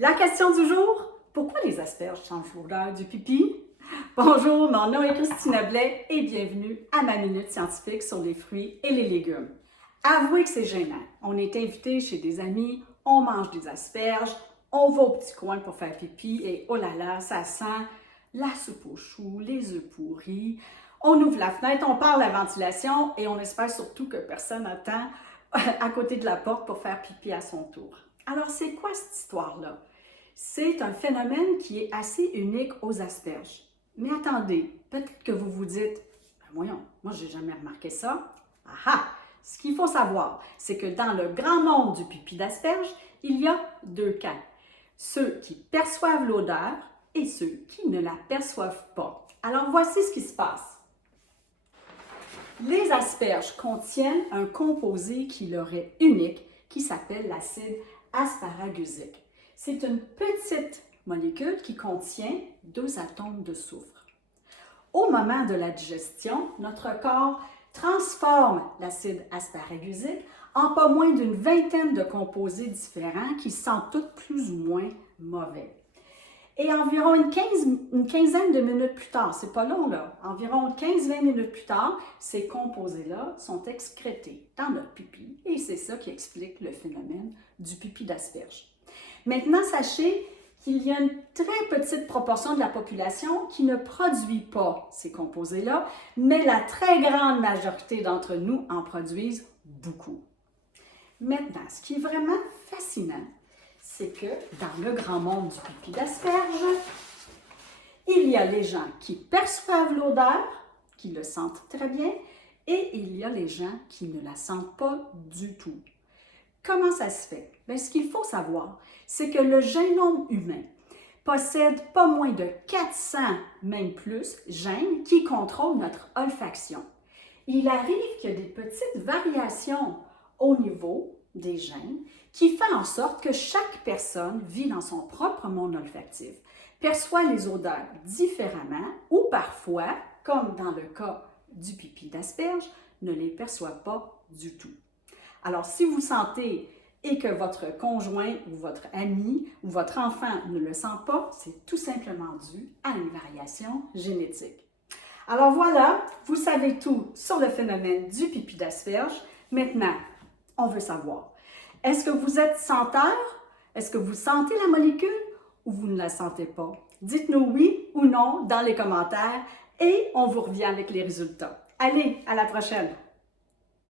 La question du jour, pourquoi les asperges changent l'odeur du pipi? Bonjour, mon nom est Christina Blais et bienvenue à ma minute scientifique sur les fruits et les légumes. Avouez que c'est gênant. On est invité chez des amis, on mange des asperges, on va au petit coin pour faire pipi et oh là là, ça sent la soupe aux choux, les œufs pourris. On ouvre la fenêtre, on part la ventilation et on espère surtout que personne n'attend à côté de la porte pour faire pipi à son tour. Alors, c'est quoi cette histoire-là? C'est un phénomène qui est assez unique aux asperges. Mais attendez, peut-être que vous vous dites, ben voyons, moi j'ai jamais remarqué ça. Ah ah! Ce qu'il faut savoir, c'est que dans le grand monde du pipi d'asperge, il y a deux camps. Ceux qui perçoivent l'odeur et ceux qui ne la perçoivent pas. Alors voici ce qui se passe. Les asperges contiennent un composé qui leur est unique, qui s'appelle l'acide asparagusique. C'est une petite molécule qui contient 2 atomes de soufre. Au moment de la digestion, notre corps transforme l'acide asparagusique en pas moins d'une vingtaine de composés différents qui sentent tous plus ou moins mauvais. Et environ une quinzaine de minutes plus tard, c'est pas long là, environ 15-20 minutes plus tard, ces composés-là sont excrétés dans notre pipi et c'est ça qui explique le phénomène du pipi d'asperge. Maintenant, sachez qu'il y a une très petite proportion de la population qui ne produit pas ces composés-là, mais la très grande majorité d'entre nous en produisent beaucoup. Maintenant, ce qui est vraiment fascinant, c'est que dans le grand monde du pipi d'asperge, il y a les gens qui perçoivent l'odeur, qui le sentent très bien, et il y a les gens qui ne la sentent pas du tout. Comment ça se fait? Bien, ce qu'il faut savoir, c'est que le génome humain possède pas moins de 400, même plus, gènes qui contrôlent notre olfaction. Il arrive qu'il y a des petites variations au niveau des gènes qui fait en sorte que chaque personne vit dans son propre monde olfactif, perçoit les odeurs différemment ou parfois, comme dans le cas du pipi d'asperge, ne les perçoit pas du tout. Alors, si vous sentez et que votre conjoint ou votre ami ou votre enfant ne le sent pas, c'est tout simplement dû à une variation génétique. Alors voilà, vous savez tout sur le phénomène du pipi d'asperge. Maintenant, on veut savoir, est-ce que vous êtes senteur? Est-ce que vous sentez la molécule ou vous ne la sentez pas? Dites-nous oui ou non dans les commentaires et on vous revient avec les résultats. Allez, à la prochaine!